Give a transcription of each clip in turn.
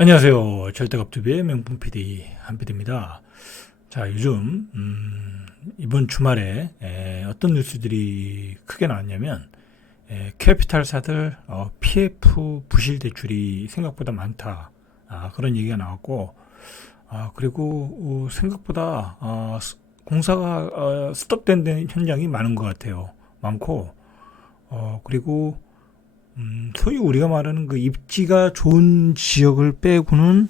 안녕하세요. 절대갑투비의 명품 PD 한PD입니다. 자, 요즘 음, 이번 주말에 에, 어떤 뉴스들이 크게 나왔냐면 에, 캐피탈사들 어, PF 부실 대출이 생각보다 많다. 아, 그런 얘기가 나왔고 아, 그리고 어, 생각보다 어, 스- 공사가 어, 스톱된 데- 현장이 많은 것 같아요. 많고 어, 그리고 음, 소위 우리가 말하는 그 입지가 좋은 지역을 빼고는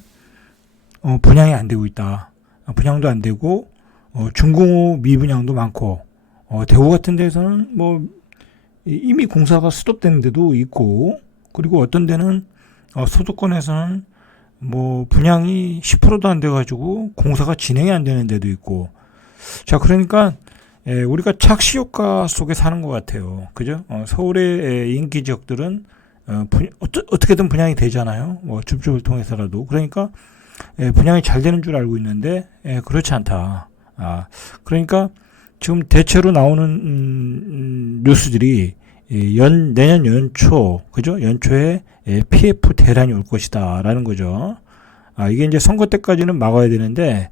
어, 분양이 안 되고 있다. 어, 분양도 안 되고 어, 중공업 미분양도 많고 어, 대구 같은 데서는 뭐 이- 이미 공사가 스톱된 데도 있고 그리고 어떤 데는 어, 소득권에서는 뭐 분양이 10%도 안 돼가지고 공사가 진행이 안 되는 데도 있고 자 그러니까 예, 우리가 착시 효과 속에 사는 것 같아요. 그죠? 어, 서울의 예, 인기 지역들은 어, 분, 어떠, 어떻게든 분양이 되잖아요. 뭐 줍줍을 통해서라도. 그러니까 예, 분양이 잘 되는 줄 알고 있는데 예, 그렇지 않다. 아, 그러니까 지금 대체로 나오는 음, 음, 뉴스들이 이 연, 내년 연초, 그죠? 연초에 예, PF 대란이 올 것이다라는 거죠. 아, 이게 이제 선거 때까지는 막아야 되는데 예,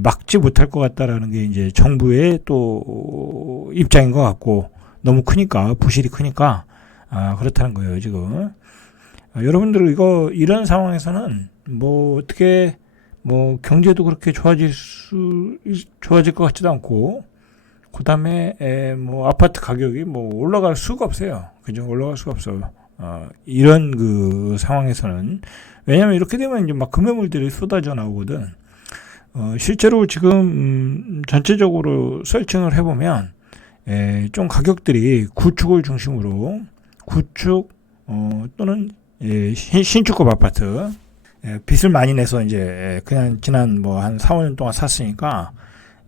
막지 못할 것 같다라는 게 이제 정부의 또 입장인 것 같고 너무 크니까 부실이 크니까 아 그렇다는 거예요 지금. 아, 여러분들 이거 이런 상황에서는 뭐 어떻게 뭐 경제도 그렇게 좋아질 수 좋아질 것 같지도 않고 그다음에 에, 뭐 아파트 가격이 뭐 올라갈 수가 없어요. 그죠? 올라갈 수가 없어요 어, 이런 그 상황에서는. 왜냐하면 이렇게 되면 이제 막 금매물들이 쏟아져 나오거든 어, 실제로 지금 음, 전체적으로 설칭을 해보면 에, 좀 가격들이 구축을 중심으로 구축 어, 또는 예, 신, 신축급 아파트 예, 빚을 많이 내서 이제 예, 그냥 지난 뭐 한 4, 5년 동안 샀으니까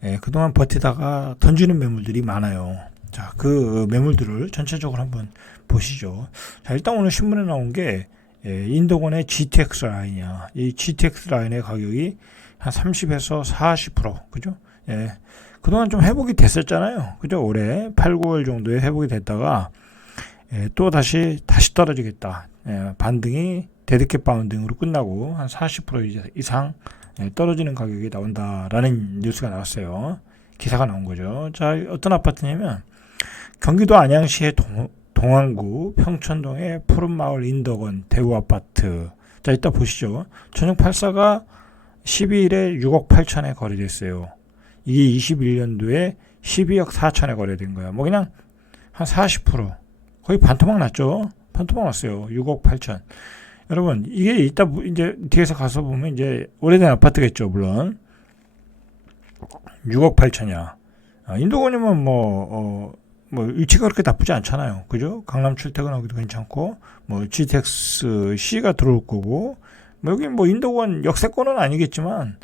예, 그동안 버티다가 던지는 매물들이 많아요. 자, 그 매물들을 전체적으로 한번 보시죠. 자, 일단 오늘 신문에 나온 게 예, 인도권의 GTX 라인이야. 이 GTX 라인의 가격이 한 30에서 40% 그죠? 예. 그동안 좀 회복이 됐었잖아요. 그죠? 올해 8, 9월 정도에 회복이 됐다가 예, 또 다시 다시 떨어지겠다. 예, 반등이 데드캣 바운딩으로 끝나고 한 40% 이제 이상 예, 떨어지는 가격이 나온다라는 뉴스가 나왔어요. 기사가 나온 거죠. 자, 어떤 아파트냐면 경기도 안양시의 동, 동안구 평천동의 푸른마을 인덕원 대우 아파트. 자, 이따 보시죠. 전용 84가 12일에 6억 8천에 거래됐어요. 이게 21년도에 12억 4천에 거래된 거야. 뭐 그냥 한 40% 거의 반토막 났죠. 반토막 났어요. 6억 8천. 여러분 이게 이따 부- 이제 뒤에서 가서 보면 이제 오래된 아파트겠죠. 물론 6억 8천이야. 아, 인도권이면 뭐 어, 뭐 위치가 그렇게 나쁘지 않잖아요. 그죠? 강남 출퇴근하기도 괜찮고 뭐 GTX C가 들어올 거고 뭐 여기 뭐 인도권 역세권은 아니겠지만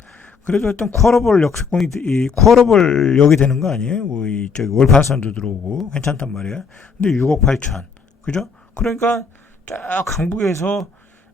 그래도 어떤 쿼러블 역세권이 이 쿼러블 역이 되는 거 아니에요? 뭐이 저기 월판선도 들어오고 괜찮단 말이에요. 근데 6억 8천 그죠? 그러니까 쫙 강북에서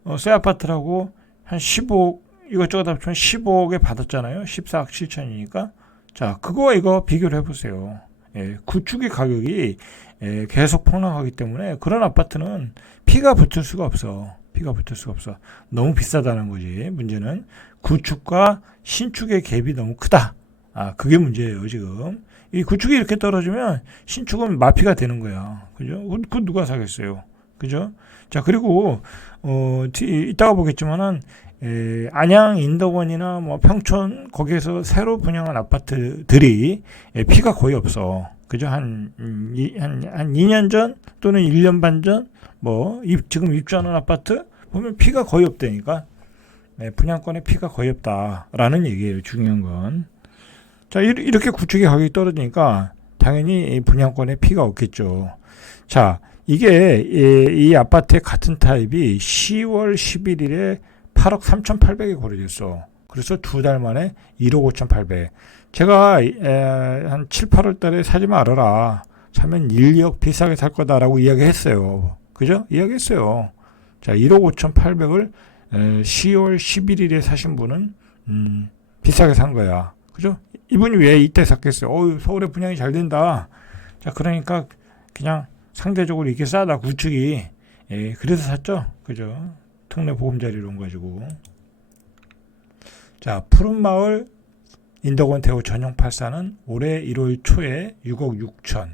어, 새 아파트라고 한 15억 이것저것 합치면 15억에 받았잖아요. 14억 7천이니까 자 그거와 이거 비교를 해보세요. 예, 구축의 가격이 예, 계속 폭락하기 때문에 그런 아파트는 피가 붙을 수가 없어. 피가 붙을 수가 없어. 너무 비싸다는 거지. 문제는 구축과 신축의 갭이 너무 크다. 아, 그게 문제예요, 지금. 이 구축이 이렇게 떨어지면 신축은 마피가 되는 거야. 그죠? 그, 그 누가 사겠어요. 그죠? 자, 그리고, 어, 뒤- 이따가 보겠지만은, 에, 안양 인덕원이나 뭐 평촌 거기에서 새로 분양한 아파트들이 에, 피가 거의 없어. 그죠? 한, 한, 한 2년 전 또는 1년 반 전, 뭐, 입, 지금 입주하는 아파트 보면 피가 거의 없다니까. 네, 분양권에 피가 거의 없다라는 얘기예요. 중요한 건. 자, 이- 이렇게 구축의 가격이 떨어지니까 당연히 이 분양권에 피가 없겠죠. 자, 이게 이, 이 아파트의 같은 타입이 10월 11일에 8억 3,800에 거래됐어. 그래서 두 달 만에 1억 5,800. 제가 에, 한 7, 8월 달에 사지 말아라. 사면 1억 비싸게 살 거다라고 이야기했어요. 그죠? 이야기했어요. 자, 1억 5,800을 10월 11일에 사신 분은 음, 비싸게 산 거야. 그죠? 이분이 왜 이때 샀겠어요? 어유 서울에 분양이 잘 된다. 자, 그러니까 그냥 상대적으로 이게 싸다 구축이 예, 그래서 샀죠. 그죠? 특례 보금자리로 온 가지고 자, 푸른마을 인덕원 대우 전용 84는 올해 1월 초에 6억 6천,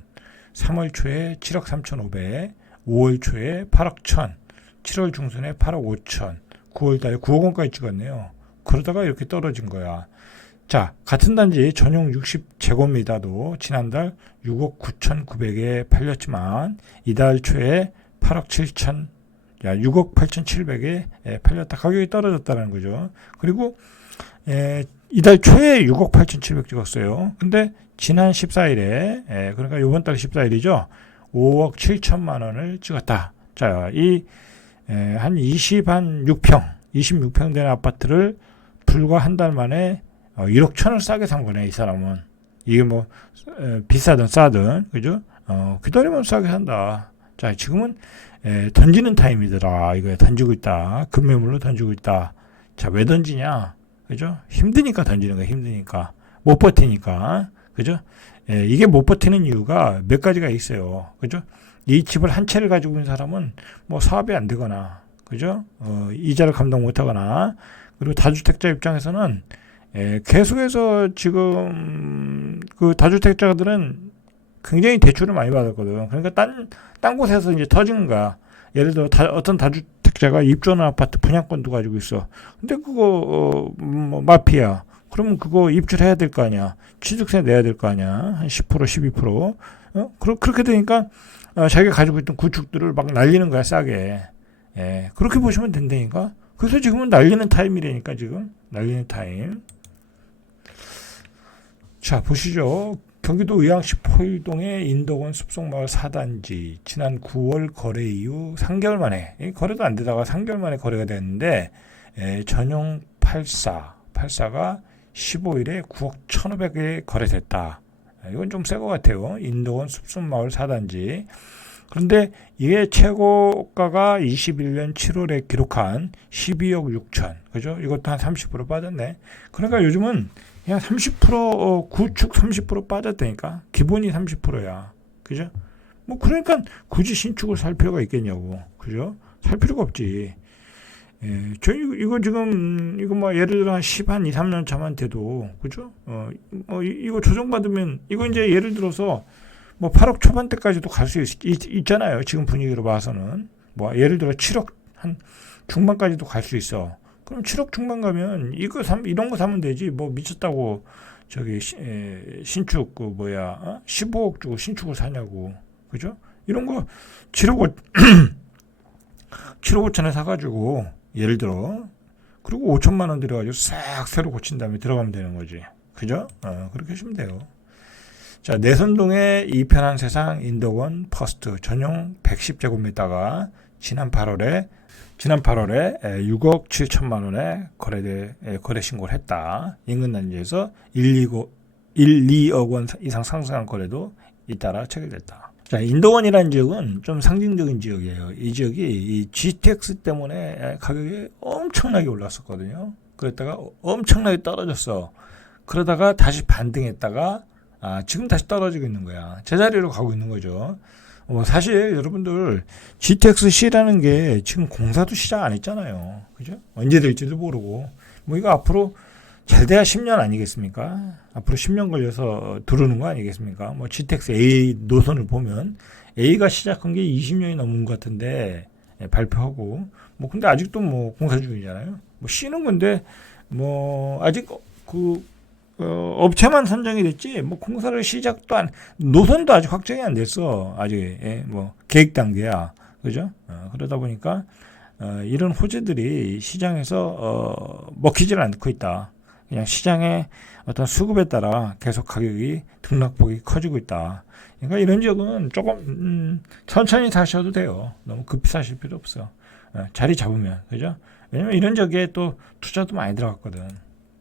3월 초에 7억 3천 5백, 5월 초에 8억 1천, 7월 중순에 8억 5천, 9월 달에 9억 원까지 찍었네요. 그러다가 이렇게 떨어진 거야. 자, 같은 단지 전용 60제곱미터도 지난달 6억 9천9백에 팔렸지만 이달 초에 8억 7천, 야 6억 8천 7백에 팔렸다. 가격이 떨어졌다는 거죠. 그리고 에, 이달 초에 6억 8천 7백 찍었어요. 근데 지난 14일에 에, 그러니까 이번 달 14일이죠. 5억 7천만 원을 찍었다. 자, 이 한 20 한 6평, 26평 된 아파트를 불과 한 달 만에 어, 1억 천을 싸게 산 거네, 이 사람은. 이게 뭐, 에, 비싸든 싸든, 그죠? 어, 기다리면 싸게 산다. 자, 지금은, 에, 던지는 타임이더라. 이거에 던지고 있다. 급매물로 던지고 있다. 자, 왜 던지냐? 그죠? 힘드니까 던지는 거야, 힘드니까. 못 버티니까. 그죠? 에, 이게 못 버티는 이유가 몇 가지가 있어요. 그죠? 이 집을 한 채를 가지고 있는 사람은 뭐 사업이 안 되거나, 그죠? 어, 이자를 감당 못 하거나, 그리고 다주택자 입장에서는 예, 계속해서 지금 그 다주택자들은 굉장히 대출을 많이 받았거든. 그러니까 딴, 딴 곳에서 이제 터지는 거야. 예를 들어 다, 어떤 다주 택자가 입주하는 아파트 분양권도 가지고 있어. 근데 그거 어, 뭐 마피아. 그러면 그거 입주해야 될 거 아니야. 취득세 내야 될 거 아니야. 한 10% 12%. 어? 그러, 그렇게 되니까 어, 자기가 가지고 있던 구축들을 막 날리는 거야 싸게. 예, 그렇게 보시면 된다니까. 그래서 지금은 날리는 타임이라니까 지금 날리는 타임. 자 보시죠. 경기도 의왕 시 포일동의 인덕원 숲속마을 4단지 지난 9월 거래 이후 3개월 만에 거래도 안 되다가 3개월 만에 거래가 됐는데 에, 전용 84 84가 15일에 9억 1,500에 거래됐다. 이건 좀 새 것 같아요. 인덕원 숲속마을 4단지 그런데 이게 최고가가 21년 7월에 기록한 12억 6천. 그죠? 이것도 한 30% 빠졌네. 그러니까 요즘은 그냥 30% 어, 구축 30% 빠졌다니까. 기본이 30%야. 그죠? 뭐 그러니까 굳이 신축을 살 필요가 있겠냐고. 그죠? 살 필요가 없지. 예, 저 이거, 이거 지금 이거 뭐 예를 들어 한 10, 한 2, 3년 차만 돼도 그죠? 어, 뭐 이거 조정받으면 이거 이제 예를 들어서 뭐 8억 초반대까지도 갈 수 있잖아요. 지금 분위기로 봐서는 뭐 예를 들어 7억 한 중반까지도 갈 수 있어. 그럼 7억 중반 가면 이거 삼 이런 거 사면 되지. 뭐 미쳤다고 저기 시, 에, 신축 그 뭐야 어? 15억 주고 신축을 사냐고 그죠? 이런 거 7억 5 7억 5천에 사가지고 예를 들어 그리고 5천만 원 들여가지고 싹 새로 고친 다음에 들어가면 되는 거지. 그죠? 어, 그렇게 하시면 돼요. 자, 내선동의 이 편한 세상 인덕원 퍼스트 전용 110제곱미터가 지난 8월에 지난 8월에 6억 7천만 원에 거래돼 거래 신고를 했다. 인근 단지에서 1, 2고 1, 2억 원 이상 상승한 거래도 잇따라 체결됐다. 자, 인도원이라는 지역은 좀 상징적인 지역이에요. 이 지역이 이 GTX 때문에 가격이 엄청나게 올랐었거든요. 그랬다가 엄청나게 떨어졌어. 그러다가 다시 반등했다가 아, 지금 다시 떨어지고 있는 거야. 제자리로 가고 있는 거죠. 뭐 사실 여러분들 GTX-C라는 게 지금 공사도 시작 안 했잖아요. 그죠? 언제 될지도 모르고. 뭐 이거 앞으로 잘 돼야 10년 아니겠습니까? 앞으로 10년 걸려서 들어오는 거 아니겠습니까? 뭐 GTX-A 노선을 보면 A가 시작한 게 20년이 넘은 것 같은데 예, 발표하고 뭐 근데 아직도 뭐 공사 중이잖아요. 뭐 C는 근데 뭐 아직 그 어, 업체만 선정이 됐지 뭐 공사를 시작도 안 노선도 아직 확정이 안 됐어. 아직 예, 뭐 계획 단계야. 그죠? 어, 그러다 보니까 어, 이런 호재들이 시장에서 어, 먹히질 않고 있다. 그냥 시장의 어떤 수급에 따라 계속 가격이 등락폭이 커지고 있다. 그러니까 이런 지역은 조금 음, 천천히 사셔도 돼요. 너무 급히 사실 필요 없어. 어, 자리 잡으면. 그죠? 왜냐면 이런 지역에 또 투자도 많이 들어갔거든